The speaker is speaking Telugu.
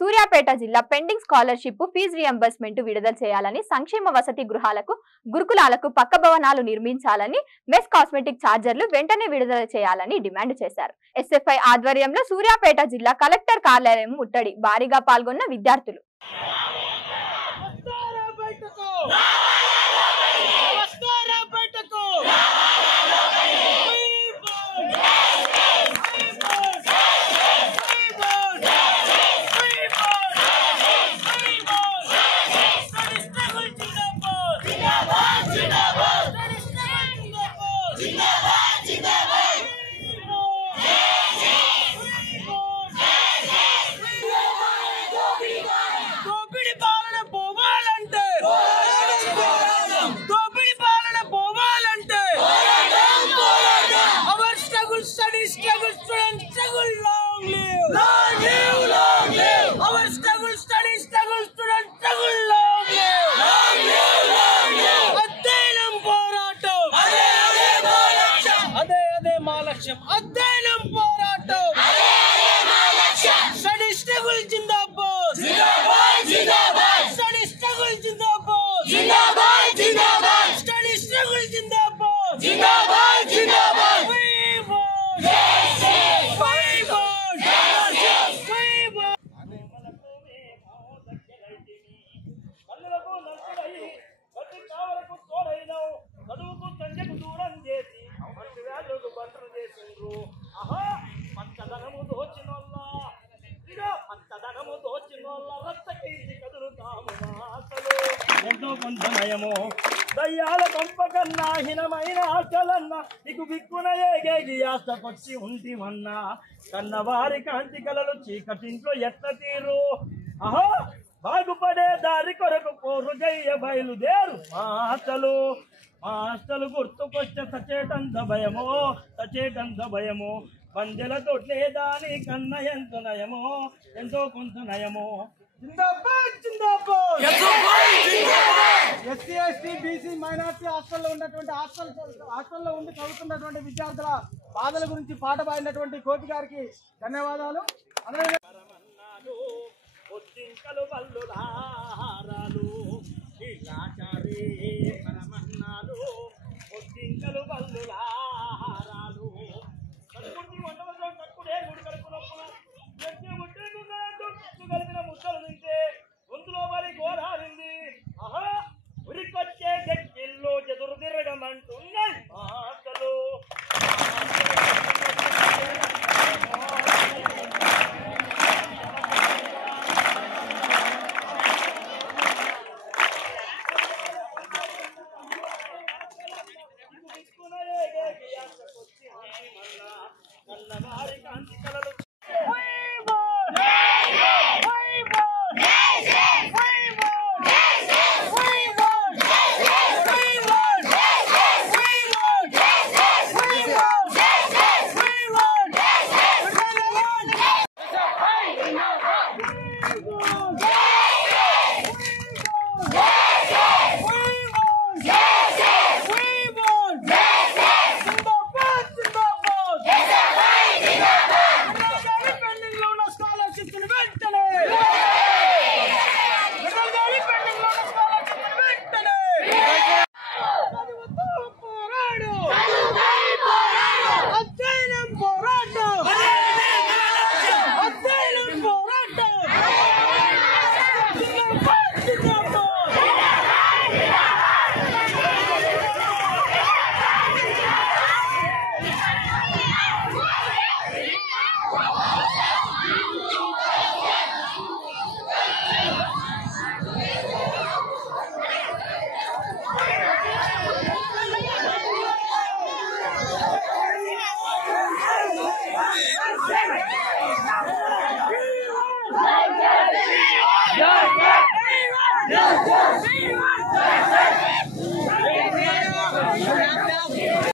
సూర్యాపేట జిల్లా పెండింగ్ స్కాలర్షిప్ ఫీజు రియంబర్స్మెంట్ విడుదల చేయాలని, సంక్షేమ వసతి గృహాలకు గురుకులాలకు పక్క భవనాలు నిర్మించాలని, మెస్ కాస్మెటిక్ ఛార్జర్లు వెంటనే విడుదల చేయాలని డిమాండ్ చేశారు. ఎస్ఎఫ్ఐ ఆధ్వర్యంలో సూర్యాపేట జిల్లా కలెక్టర్ కార్యాలయం ముట్టడి భారీగా పాల్గొన్న విద్యార్థులు అధ్యయనం పోరాటం స్టడీ స్ట్రగుల్ జిందాబాద్ జిందాబాద్ జిందాబాద్ స్టడీ స్ట్రగుల్ జిందాబాద్ జిందాబాద్ జిందాబాద్ స్టడీ స్ట్రగుల్ జిందాబాద్ జిందాబాద్ జిందాబాద్ ఎంతో కొంత నయమో దయ్యాల పంపకన్నా హీనమైన ఆశలన్నా నీకు బిక్కున ఏగేగి ఆశకొచ్చి ఉంటివన్నా కన్నవారి కాంతి కలలు చీకటింట్లో ఎట్ల తీరు అహో బాగుపడే దారి కొరకు పోరు జయ్య బయలుదేరు మా ఆశలు గుర్తుకొచ్చే సచేటంత భయమో పందెలతో లేదాని కన్న ఎంత నయమో ఎంతో కొంత నయమో జిందాబాద్ జిందాబాద్ ఎస్సీ ఎస్టీ బీసీ మైనార్టీ హాస్టల్లో ఉన్నటువంటి హాస్టల్లో ఉండి చదువుతున్నటువంటి విద్యార్థుల బాధల గురించి పాట పాడినటువంటి కోటి గారికి ధన్యవాదాలు. గొంతులో మరి గోరాలింది ఆహా ఉరికొచ్చే గట్టిల్లో ఎదురు తిరగమంటున్నాయి ఆటలు కన్నవారి కాంతి కలలు